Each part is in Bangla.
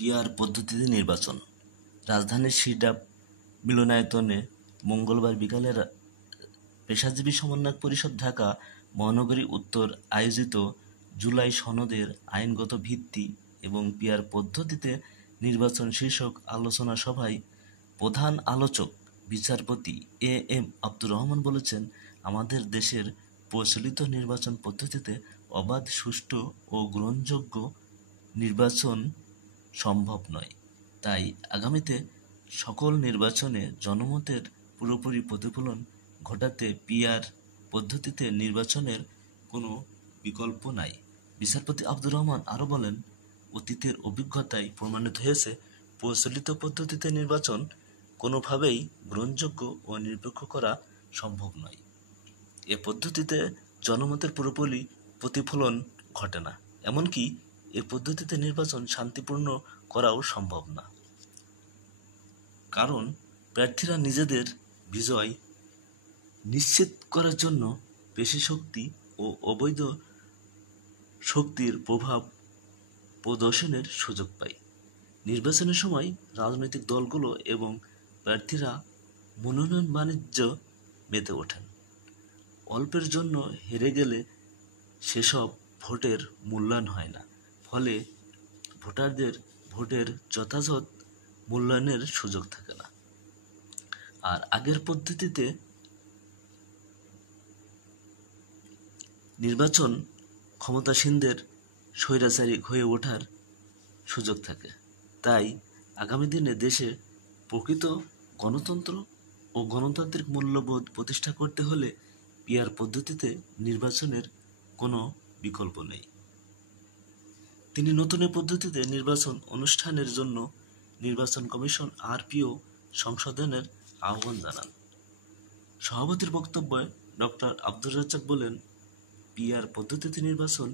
পিআর পদ্ধতিতে নির্বাচন। রাজধানীর সিডাপ মিলনায়তনে মঙ্গলবার বিকালে পেশাজীবী সমন্বয় পরিষদ ঢাকা মহানগরী উত্তর আয়োজিত জুলাই সনদের আইনগত ভিত্তি এবং পিআর পদ্ধতিতে নির্বাচন শীর্ষক আলোচনা সভায় প্রধান আলোচক বিচারপতি এ এম আব্দুর রহমান বলেছেন, আমাদের দেশের প্রচলিত নির্বাচন পদ্ধতিতে অবাধ, সুষ্ঠু ও গ্রহণযোগ্য নির্বাচন সম্ভব নয়। তাই আগামীতে সকল নির্বাচনে জনমতের পুরোপুরি প্রতিফলন ঘটাতে পিআর পদ্ধতিতে নির্বাচনের কোনো বিকল্প নাই। বিচারপতি আব্দুর রহমান আরও বলেন, অতীতের অভিজ্ঞতায় প্রমাণিত হয়েছে প্রচলিত পদ্ধতিতে নির্বাচন কোনোভাবেই গ্রহণযোগ্য ও নিরপেক্ষ করা সম্ভব নয়। এ পদ্ধতিতে জনমতের পুরোপুরি প্রতিফলন ঘটে না, এমনকি এ পদ্ধতিতে নির্বাচন শান্তিপূর্ণ করাও সম্ভব না। কারণ প্রার্থীরা নিজেদের বিজয় নিশ্চিত করার জন্য পেশী শক্তি ও অবৈধ শক্তির প্রভাব প্রদর্শনের সুযোগ পায়। নির্বাচনের সময় রাজনৈতিক দলগুলো এবং প্রার্থীরা মনোনয়ন বাণিজ্য মেতে ওঠেন। অল্পের জন্য হেরে গেলে সেসব ভোটের মূল্যায়ন হয় না, ফলে ভোটারদের ভোটের যথাযথ মূল্যায়নের সুযোগ থাকে না। আর আগের পদ্ধতিতে নির্বাচন ক্ষমতাসীনদের স্বৈরাচারী হয়ে ওঠার সুযোগ থাকে। তাই আগামী দিনে দেশে প্রকৃত গণতন্ত্র ও গণতান্ত্রিক মূল্যবোধ প্রতিষ্ঠা করতে হলে পিআর পদ্ধতিতে নির্বাচনের কোনো বিকল্প নেই। তিনি নতুন পদ্ধতিতে নির্বাচন অনুষ্ঠানের জন্য নির্বাচন কমিশন আরপিও সংশোধনের আহ্বান জানান। সভাপতির বক্তব্যে ডক্টর আব্দুর রাজ্জাক বলেন, পিআর পদ্ধতিতে নির্বাচন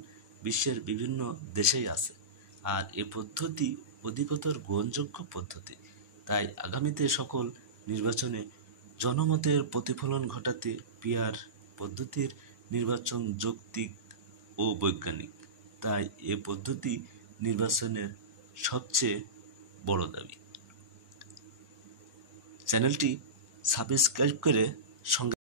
বিশ্বের বিভিন্ন দেশেই আছে, আর এ পদ্ধতি অধিকতর গ্রহণযোগ্য পদ্ধতি। তাই আগামীতে সকল নির্বাচনে জনমতের প্রতিফলন ঘটাতে পিআর পদ্ধতির নির্বাচন যৌক্তিক ও বৈজ্ঞানিক। তাই এ পদ্ধতি নির্বাচনের সবচেয়ে বড় দাবি। চ্যানেলটি সাবস্ক্রাইব করে সঙ্গে